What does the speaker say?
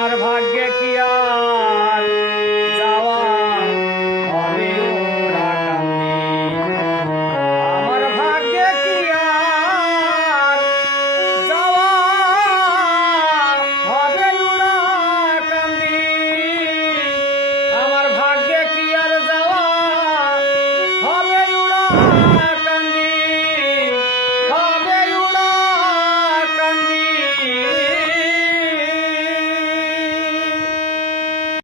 अमर भाग्य किया।